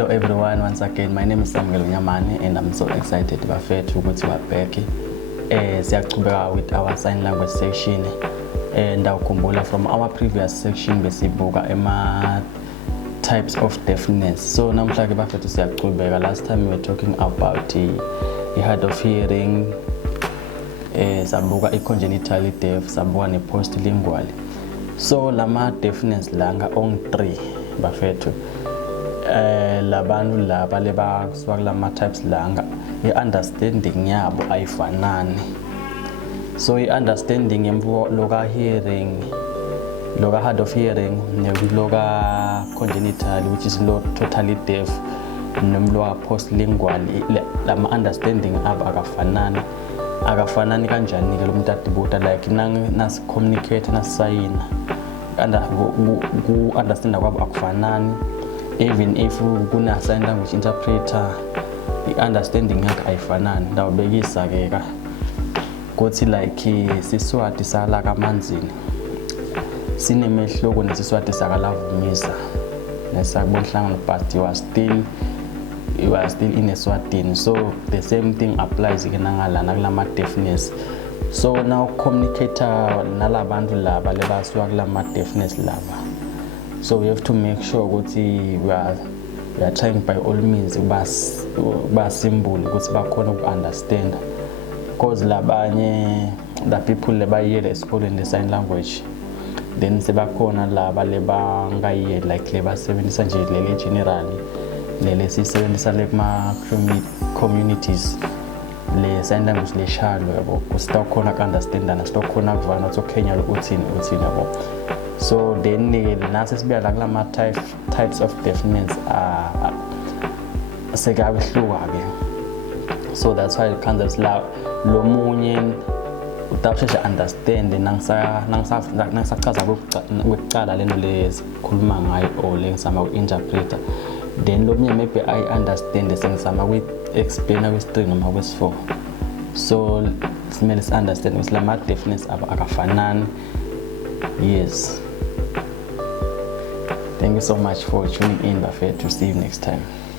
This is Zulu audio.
Hello everyone, once again my name is Samuel Nyamane and I'm so excited bafethu ukuthi back. Siyaqhubeka with our sign language section. Ndawukhumbula from our previous section besibuka ema types of deafness. So namhla ke bafethu siyaqhubeka. Last time we were talking about the hard of hearing, sabuka i-congenitally deaf, sabuka ne-postlingual. So lama deafness langa on 3 bafethu. Labantu laba leba kusuka kulama types langa i-understanding yabo ayifanani. So i-understanding yemvo loka hearing, loka hard of hearing, loka congenital, which is lo totally deaf, nomloka postlingual, lama understanding abo akafanani kanjani ke lo muntu adibuta like nas communicate nas sign ku understand kwabo akufanani. Even if kuna sign language interpreter, the understanding yakhe ayifanani. Ndawubekisa ke ka kuthi like siSwati sala kaManzini sinemehloko nesiswati sakaLavumisa nesakubonhlangano, but you are still in Eswatini. So the same thing applies ke nangalana kulama deafness. So now communicator nalabantu laba lebasuka kulama deafness laba, so we have to make sure ukuthi we are trying by all means ba simple ukuthi bakhona uku-understand, because labanye the people lebayiyela esikoleni le sign language then sebakhona laba lebangayiyeli like lebasebenzisa nje lele general lele sisebenzisa le kuma communities le sign language le shalo yabo, kusitakhona ku-understandana, sitakhona kuvana ukuthi oKenya uthini yabo. So then nase sibuya la kulama types of deafness sekabehluka ke. So that's why concepts la lo munye utawusheshe understand nangisachaza kokuqala lento lesikhuluma ngayo or lengisama ku-interpreter, then lo munye maybe I understand sengisama ku-explain kwesi-3 noma kwesi-4. So simele si-understand ukuthi lama deafness akafanani. Yes. Thank you so much for tuning in, Buffet. To see you next time.